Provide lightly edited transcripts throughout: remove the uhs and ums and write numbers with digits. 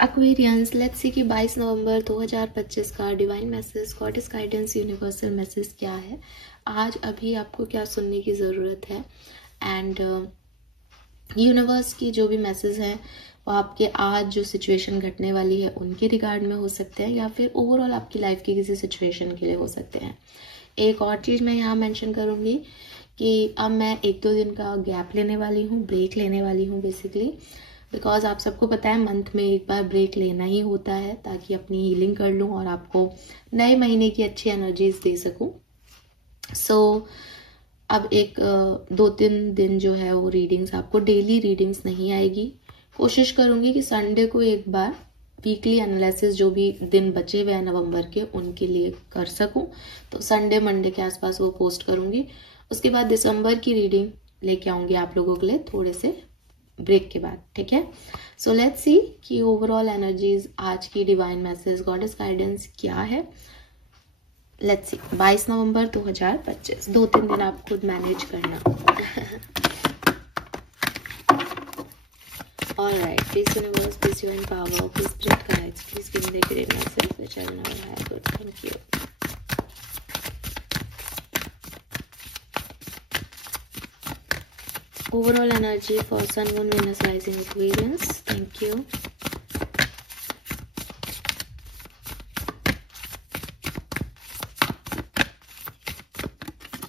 Aquarians, let's see कि 22 नवंबर 2025 का divine message, goddess guidance, universal message क्या है आज। अभी आपको क्या सुनने की ज़रूरत है एंड यूनिवर्स की जो भी मैसेज हैं वो आपके आज जो सिचुएशन घटने वाली है उनके रिगार्ड में हो सकते हैं या फिर ओवरऑल आपकी लाइफ की किसी सिचुएशन के लिए हो सकते हैं। एक और चीज़ मैं यहाँ मेंशन करूँगी कि अब मैं 1-2 दिन का गैप लेने वाली हूँ, ब्रेक लेने वाली हूँ बेसिकली, बिकॉज आप सबको पता है मंथ में एक बार ब्रेक लेना ही होता है ताकि अपनी हीलिंग कर लूँ और आपको नए महीने की अच्छी एनर्जीज दे सकूँ। सो अब एक 2-3 दिन जो है वो रीडिंग्स, आपको डेली रीडिंग्स नहीं आएगी। कोशिश करूँगी कि संडे को एक बार वीकली एनालिसिस जो भी दिन बचे हुए हैं नवंबर के उनके लिए कर सकूं, तो संडे मंडे के आसपास वो पोस्ट करूंगी। उसके बाद दिसंबर की रीडिंग लेके आऊंगी आप लोगों के लिए थोड़े से ब्रेक के बाद, ठीक है। सो लेट्स सी कि ओवरऑल एनर्जीज आज की डिवाइन मैसेज, गॉडेस गाइडेंस क्या है। लेट्स सी 22 नवंबर 2025, 2-3 दिन आप खुद मैनेज करना। Alright, please universe, please divine power, please spirit guides, please give me the great message which I will never have. Good, thank you. Overall energy for Sun, Moon, Venus, Rising, Aquarius. Thank you.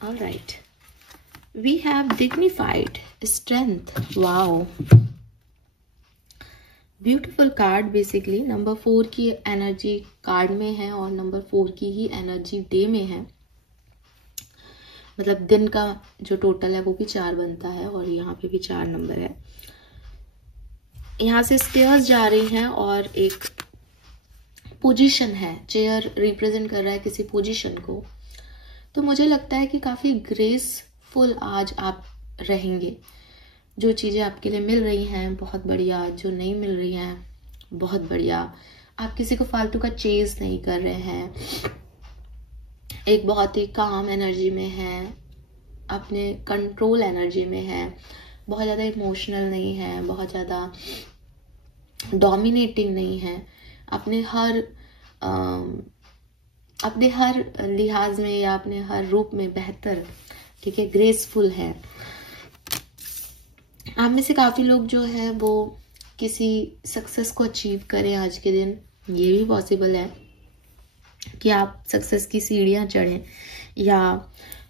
Alright, we have dignified strength. Wow. Beautiful card. Basically number 4 की energy card में है और number 4 की ही energy day में है। मतलब दिन का जो टोटल है वो भी 4 बनता है और यहाँ पे भी 4 नंबर है। यहाँ से स्टेयर्स जा रही हैं और एक पोजीशन है, चेयर रिप्रेजेंट कर रहा है किसी पोजीशन को। तो मुझे लगता है कि काफी ग्रेसफुल आज आप रहेंगे। जो चीज़ें आपके लिए मिल रही हैं बहुत बढ़िया, जो नहीं मिल रही हैं बहुत बढ़िया। आप किसी को फालतू का चेज नहीं कर रहे हैं, एक बहुत ही काम एनर्जी में है, अपने कंट्रोल एनर्जी में है, बहुत ज़्यादा इमोशनल नहीं है, बहुत ज़्यादा डोमिनेटिंग नहीं है, अपने हर लिहाज में या अपने हर रूप में बेहतर, ठीक है, ग्रेसफुल है। आप में से काफ़ी लोग जो है वो किसी सक्सेस को अचीव करें आज के दिन। ये भी पॉसिबल है कि आप सक्सेस की सीढ़ियां चढ़ें या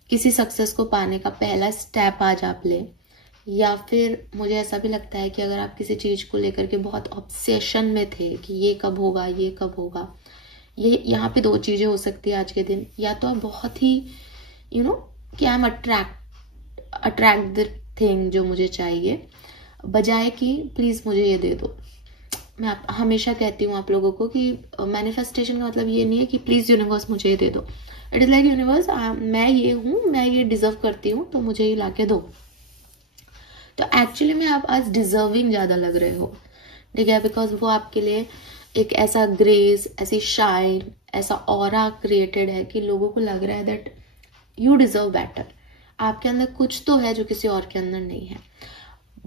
किसी सक्सेस को पाने का पहला स्टेप आज आप लें। या फिर मुझे ऐसा भी लगता है कि अगर आप किसी चीज़ को लेकर के बहुत ऑब्सेशन में थे कि ये कब होगा, ये कब होगा, ये यहाँ पे 2 चीज़ें हो सकती है आज के दिन। या तो आप बहुत ही कि I am attract the thing जो मुझे चाहिए, बजाय कि प्लीज मुझे ये दे दो। मैं हमेशा कहती हूँ आप लोगों को कि मैनिफेस्टेशन का मतलब ये नहीं है कि प्लीज यूनिवर्स मुझे ये दे दो। इट इज लाइक यूनिवर्स, मैं ये हूँ, मैं ये डिजर्व करती हूँ, तो मुझे ये लाके दो। तो एक्चुअली में आप आज डिजर्विंग ज्यादा लग रहे हो, ठीक है, बिकॉज वो आपके लिए एक ऐसा ग्रेस, ऐसी शाइन, ऐसा ऑरा क्रिएटेड है कि लोगों को लग रहा है दैट यू डिजर्व बेटर। आपके अंदर कुछ तो है जो किसी और के अंदर नहीं है।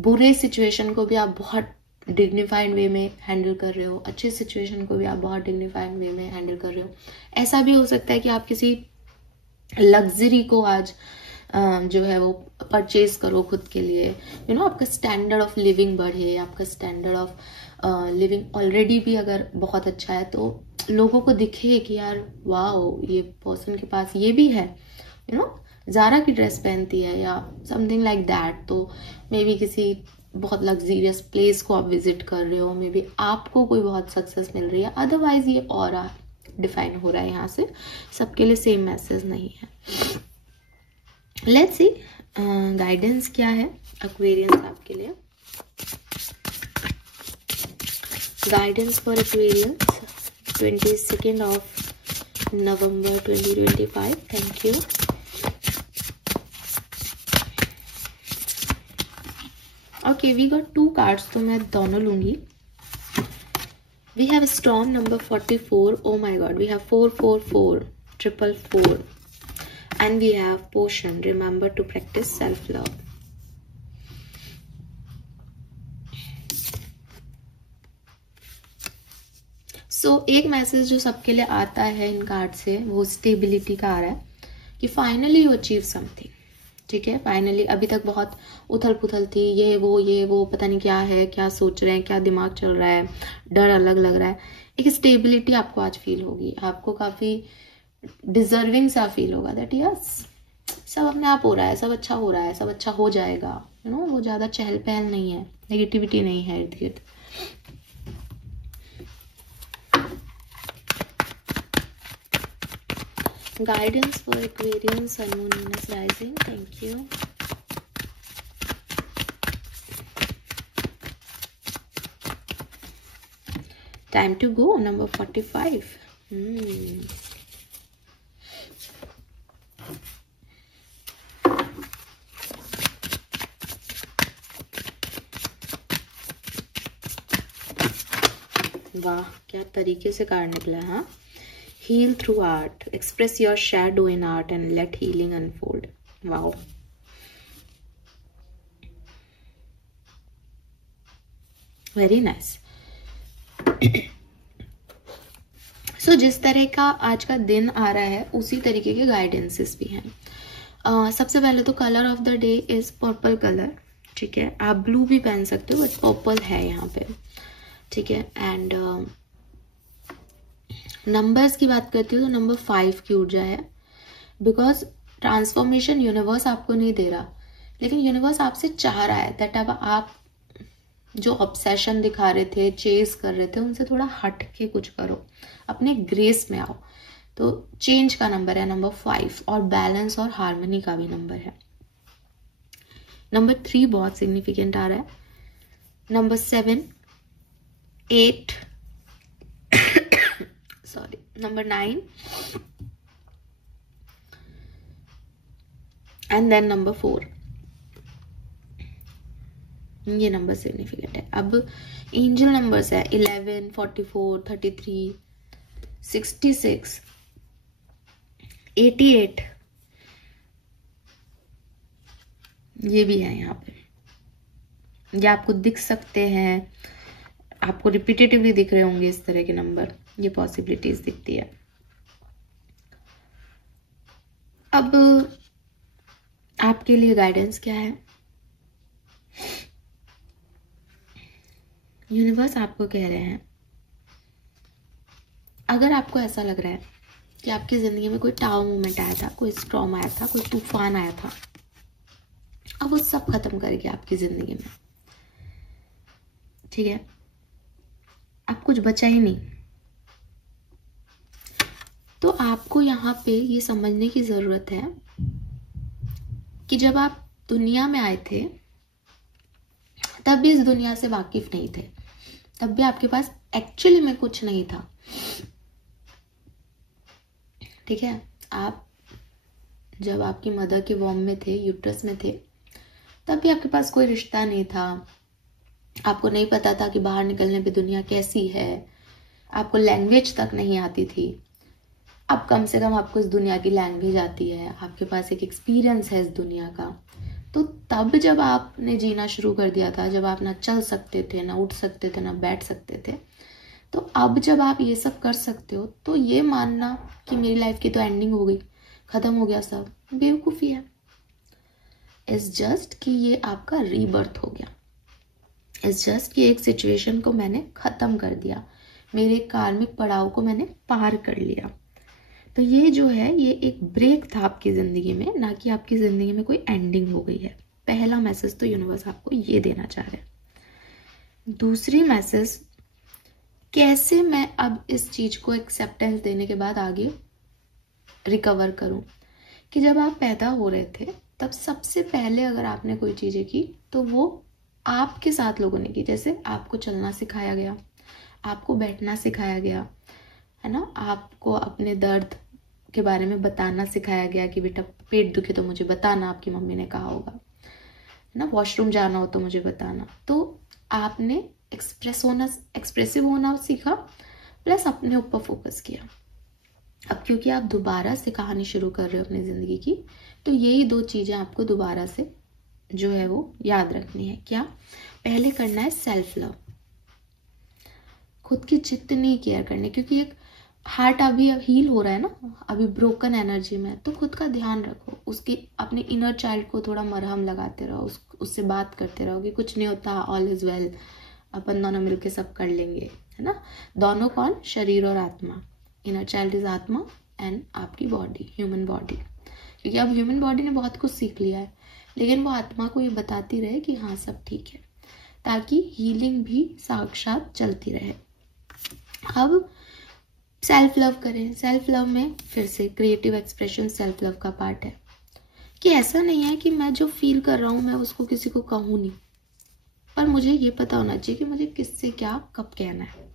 बुरे सिचुएशन को भी आप बहुत डिग्निफाइड वे में हैंडल कर रहे हो, अच्छी सिचुएशन को भी आप बहुत डिग्निफाइड वे में हैंडल कर रहे हो। ऐसा भी हो सकता है कि आप किसी लग्जरी को आज जो है वो परचेज करो खुद के लिए। आपका स्टैंडर्ड ऑफ लिविंग बढ़े, आपका स्टैंडर्ड ऑफ लिविंग ऑलरेडी भी अगर बहुत अच्छा है तो लोगों को दिखे कि यार वाओ, ये पर्सन के पास ये भी है, ज़ारा की ड्रेस पहनती है या समथिंग लाइक दैट। तो मे बी किसी बहुत लग्जरियस प्लेस को आप विजिट कर रहे हो, मे बी आपको कोई बहुत सक्सेस मिल रही है। अदरवाइज ये ऑरा डिफाइन हो रहा है यहाँ से, सबके लिए सेम मैसेज नहीं है। लेट्स सी गाइडेंस क्या है एक्वेरियंस आपके लिए। Guidance for Aquarians 22 of November 2025। Thank you. Okay, we got 2 cards, तो मैं दोनों लूंगी। We have storm number 44। Oh my God, we have 444 444 and we have potion, remember to practice self love. एक message जो सबके लिए आता है इन कार्ड से वो स्टेबिलिटी का आ रहा है कि फाइनली यू अचीव समथिंग। ठीक है, फाइनली। अभी तक बहुत उथल पुथल थी, ये वो पता नहीं क्या है, क्या सोच रहे हैं, क्या दिमाग चल रहा है, डर अलग लग रहा है। एक स्टेबिलिटी आपको आज फील होगी, आपको काफी डिजर्विंग सा फील होगा दैट यस सब अपने आप हो रहा है, सब अच्छा हो रहा है, सब अच्छा हो जाएगा। वो ज्यादा चहल पहल नहीं है, नेगेटिविटी नहीं है इर्द गिर्द। Guidance for Aquarian, Sun, Moon, Venus, Rising. Thank you. Time to go. Number 45. वाह, क्या तरीके से कार्ड निकला है। हाँ, Heal through art. Express your shadow in art and let healing unfold. Wow. Very nice. So जिस तरह का आज का दिन आ रहा है उसी तरीके के गाइडेंसेस भी हैं। सबसे पहले तो colour of the day is purple colour. ठीक है, आप ब्लू भी पहन सकते हो बट पर्पल है यहाँ पे। ठीक है, एंड नंबर्स की बात करती हूँ तो नंबर 5 की ऊर्जा है, बिकॉज ट्रांसफॉर्मेशन यूनिवर्स आपको नहीं दे रहा, लेकिन यूनिवर्स आपसे चाह रहा है दैट अब आप जो ऑब्सेशन दिखा रहे थे, चेज कर रहे थे, उनसे थोड़ा हट के कुछ करो, अपने ग्रेस में आओ। तो चेंज का नंबर है नंबर 5 और बैलेंस और हार्मनी का भी नंबर है। नंबर 3 बहुत सिग्निफिकेंट आ रहा है। Number 7, 8 sorry, number 9 and then number 4। ये नंबर सिग्निफिकेंट है। अब एंजल नंबर्स है 11, 44, 33, 66, 88, ये भी है यहाँ पे। ये आपको दिख सकते हैं, आपको रिपीटेटिवली दिख रहे होंगे इस तरह के नंबर, ये पॉसिबिलिटीज दिखती है। अब आपके लिए गाइडेंस क्या है? यूनिवर्स आपको कह रहे हैं, अगर आपको ऐसा लग रहा है कि आपकी जिंदगी में कोई टाव मोमेंट आया था, कोई स्टॉर्म आया था, कोई तूफान आया था, अब वो सब खत्म करके आपकी जिंदगी में, ठीक है, अब कुछ बचा ही नहीं, तो आपको यहाँ पे ये समझने की जरूरत है कि जब आप दुनिया में आए थे तब भी इस दुनिया से वाकिफ नहीं थे, तब भी आपके पास एक्चुअली में कुछ नहीं था। ठीक है, आप जब आपकी मदर के वॉर्म में थे, यूट्रस में थे, तब भी आपके पास कोई रिश्ता नहीं था, आपको नहीं पता था कि बाहर निकलने पे दुनिया कैसी है, आपको लैंग्वेज तक नहीं आती थी। अब कम से कम आपको इस दुनिया की लैंग्वेज आती है, आपके पास एक एक्सपीरियंस है इस दुनिया का। तो तब जब आपने जीना शुरू कर दिया था, जब आप ना चल सकते थे, ना उठ सकते थे, ना बैठ सकते थे, तो अब जब आप ये सब कर सकते हो तो ये मानना कि मेरी लाइफ की तो एंडिंग हो गई, खत्म हो गया सब, बेवकूफ़ी है। इट्स जस्ट कि ये आपका रीबर्थ हो गया। इट्स जस्ट कि एक सिचुएशन को मैंने खत्म कर दिया, मेरे कार्मिक पड़ाव को मैंने पार कर लिया। तो ये जो है, ये एक ब्रेक था आपकी जिंदगी में, ना कि आपकी जिंदगी में कोई एंडिंग हो गई है। पहला मैसेज तो यूनिवर्स आपको ये देना चाह रहा है। दूसरी मैसेज, कैसे मैं अब इस चीज को एक्सेप्टेंस देने के बाद आगे रिकवर करूं, कि जब आप पैदा हो रहे थे तब सबसे पहले अगर आपने कोई चीजें की तो वो आपके साथ लोगों ने की। जैसे आपको चलना सिखाया गया, आपको बैठना सिखाया गया, है ना, आपको अपने दर्द के बारे में बताना सिखाया गया कि बेटा पेट दुखे तो मुझे बताना, आपकी मम्मी ने कहा होगा, है ना, वॉशरूम जाना हो तो मुझे बताना। तो आपने एक्सप्रेसिव होना सीखा, प्लस अपने ऊपर फोकस किया। अब क्योंकि आप दोबारा से कहानी शुरू कर रहे हो अपनी जिंदगी की, तो यही 2 चीजें आपको दोबारा से जो है वो याद रखनी है। क्या? पहले करना है सेल्फ लव, खुद की जितनी केयर करनी, क्योंकि एक हार्ट अभी हील हो रहा है ना, अभी ब्रोकन एनर्जी में, तो खुद का ध्यान रखो, उसकी अपने इनर चाइल्ड को थोड़ा मरहम लगाते रहो, उससे बात करते रहो कि कुछ नहीं होता, ऑल इज वेल, अपन दोनों मिलके सब कर लेंगे, है ना। दोनों कौन? शरीर और आत्मा। इनर चाइल्ड इज आत्मा एंड आपकी बॉडी, ह्यूमन बॉडी। क्योंकि अब ह्यूमन बॉडी ने बहुत कुछ सीख लिया है, लेकिन वो आत्मा को ये बताती रहे कि हाँ सब ठीक है, ताकि हीलिंग भी साक्षात चलती रहे। अब सेल्फ लव करें। सेल्फ लव में फिर से क्रिएटिव एक्सप्रेशन सेल्फ लव का पार्ट है, कि ऐसा नहीं है कि मैं जो फील कर रहा हूँ मैं उसको किसी को कहूँ नहीं, पर मुझे ये पता होना चाहिए कि मुझे किससे क्या कब कहना है।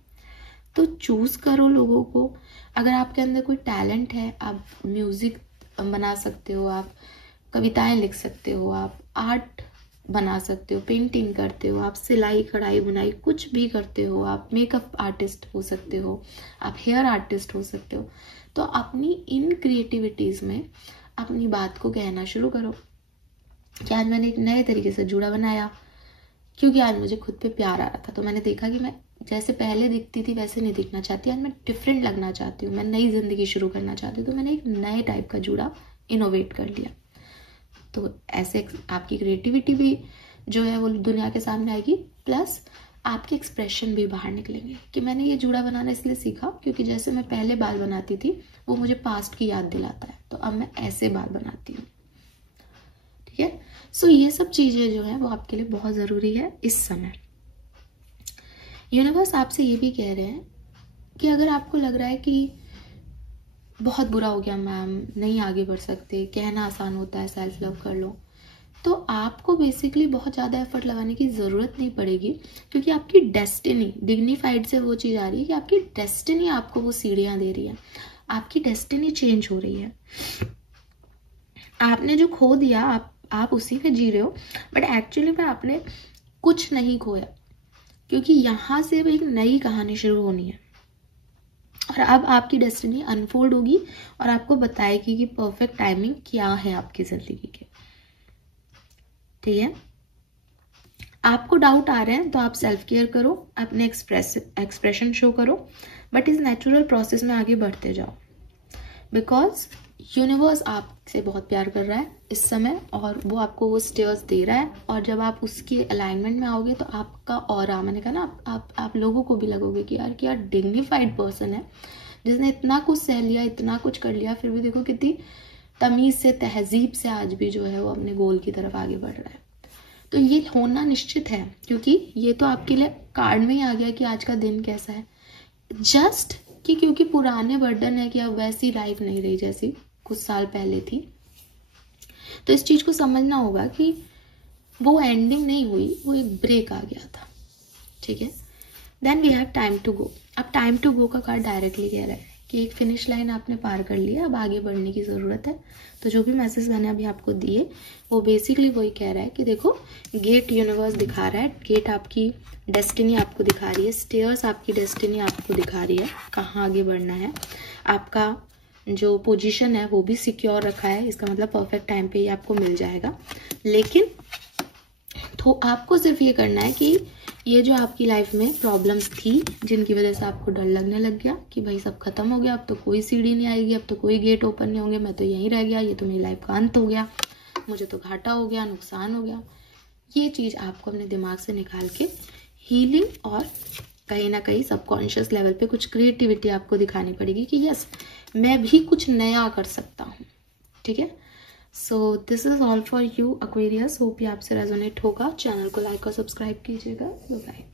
तो चूज करो लोगों को। अगर आपके अंदर कोई टैलेंट है, आप म्यूजिक बना सकते हो, आप कविताएं लिख सकते हो, आप आर्ट बना सकते हो, पेंटिंग करते हो, आप सिलाई कढ़ाई बुनाई कुछ भी करते हो, आप मेकअप आर्टिस्ट हो सकते हो, आप हेयर आर्टिस्ट हो सकते हो, तो अपनी इन क्रिएटिविटीज में अपनी बात को कहना शुरू करो कि आज मैंने एक नए तरीके से जूड़ा बनाया, क्योंकि आज मुझे खुद पे प्यार आ रहा था, तो मैंने देखा कि मैं जैसे पहले दिखती थी वैसे नहीं दिखना चाहती, आज मैं डिफरेंट लगना चाहती हूँ, मैं नई जिंदगी शुरू करना चाहती हूँ, तो मैंने एक नए टाइप का जूड़ा इनोवेट कर लिया। तो ऐसे आपकी क्रिएटिविटी भी जो है वो दुनिया के सामने आएगी, प्लस आपके एक्सप्रेशन भी बाहर निकलेंगे कि मैंने ये जूड़ा बनाना इसलिए सीखा क्योंकि जैसे मैं पहले बाल बनाती थी वो मुझे पास्ट की याद दिलाता है, तो अब मैं ऐसे बाल बनाती हूँ। ठीक है, सो ये सब चीजें जो है वो आपके लिए बहुत जरूरी है इस समय। यूनिवर्स आपसे ये भी कह रहे हैं कि अगर आपको लग रहा है कि बहुत बुरा हो गया मैम, नहीं आगे बढ़ सकते, कहना आसान होता है सेल्फ लव कर लो, तो आपको बेसिकली बहुत ज़्यादा एफर्ट लगाने की ज़रूरत नहीं पड़ेगी, क्योंकि आपकी डेस्टिनी डिग्निफाइड से वो चीज़ आ रही है कि आपकी डेस्टिनी आपको वो सीढ़ियाँ दे रही है, आपकी डेस्टिनी चेंज हो रही है। आपने जो खो दिया आप उसी में जी रहे हो, बट एक्चुअली में आपने कुछ नहीं खोया, क्योंकि यहाँ से एक नई कहानी शुरू होनी है और अब आपकी डेस्टिनी अनफोल्ड होगी और आपको बताएगी कि परफेक्ट टाइमिंग क्या है आपकी जिंदगी के। ठीक है, आपको डाउट आ रहे हैं तो आप सेल्फ केयर करो, अपने एक्सप्रेशन शो करो, बट इस नेचुरल प्रोसेस में आगे बढ़ते जाओ, बिकॉज यूनिवर्स आपसे बहुत प्यार कर रहा है इस समय और वो आपको वो स्टेयर्स दे रहा है, और जब आप उसके अलाइनमेंट में आओगे तो आपका ऑरा, मैंने कहा ना, आप लोगों को भी लगोगे कि यार क्या डिग्निफाइड पर्सन है जिसने इतना कुछ सह लिया, इतना कुछ कर लिया, फिर भी देखो कितनी तमीज से, तहजीब से आज भी जो है वो अपने गोल की तरफ आगे बढ़ रहा है। तो ये होना निश्चित है, क्योंकि ये तो आपके लिए कार्ड में ही आ गया कि आज का दिन कैसा है, जस्ट कि क्योंकि पुराने बर्डन है कि अब वैसी लाइफ नहीं रही जैसी कुछ साल पहले थी, तो इस चीज को समझना होगा कि वो एंडिंग नहीं हुई, वो एक ब्रेक आ गया था। ठीक है, then we have time to go. अब टाइम टू गो का कार्ड डायरेक्टली कह रहा है कि एक फिनिश लाइन आपने पार कर लिया, अब आगे बढ़ने की जरूरत है। तो जो भी मैसेज मैंने अभी आपको दिए वो बेसिकली वही कह रहा है कि देखो, गेट यूनिवर्स दिखा रहा है, गेट आपकी डेस्टिनी आपको दिखा रही है, स्टेयर्स आपकी डेस्टिनी आपको दिखा रही है, कहाँ आगे बढ़ना है, आपका जो पोजीशन है वो भी सिक्योर रखा है, इसका मतलब परफेक्ट टाइम पे ही आपको मिल जाएगा। लेकिन तो आपको सिर्फ ये करना है कि ये जो आपकी लाइफ में प्रॉब्लम्स थी जिनकी वजह से आपको डर लगने लग गया कि भाई सब खत्म हो गया, अब तो कोई सीढ़ी नहीं आएगी, अब तो कोई गेट ओपन नहीं होंगे, मैं तो यहीं रह गया, ये तो मेरी लाइफ का अंत हो गया, मुझे तो घाटा हो गया, नुकसान हो गया, ये चीज आपको अपने दिमाग से निकाल के हीलिंग और कहीं ना कहीं सबकॉन्शियस लेवल पे कुछ क्रिएटिविटी आपको दिखानी पड़ेगी कि यस, मैं भी कुछ नया कर सकता हूँ। ठीक है, so this is all for you Aquarius, hope ये आपसे रेजोनेट होगा। चैनल को लाइक और सब्सक्राइब कीजिएगा। Bye bye.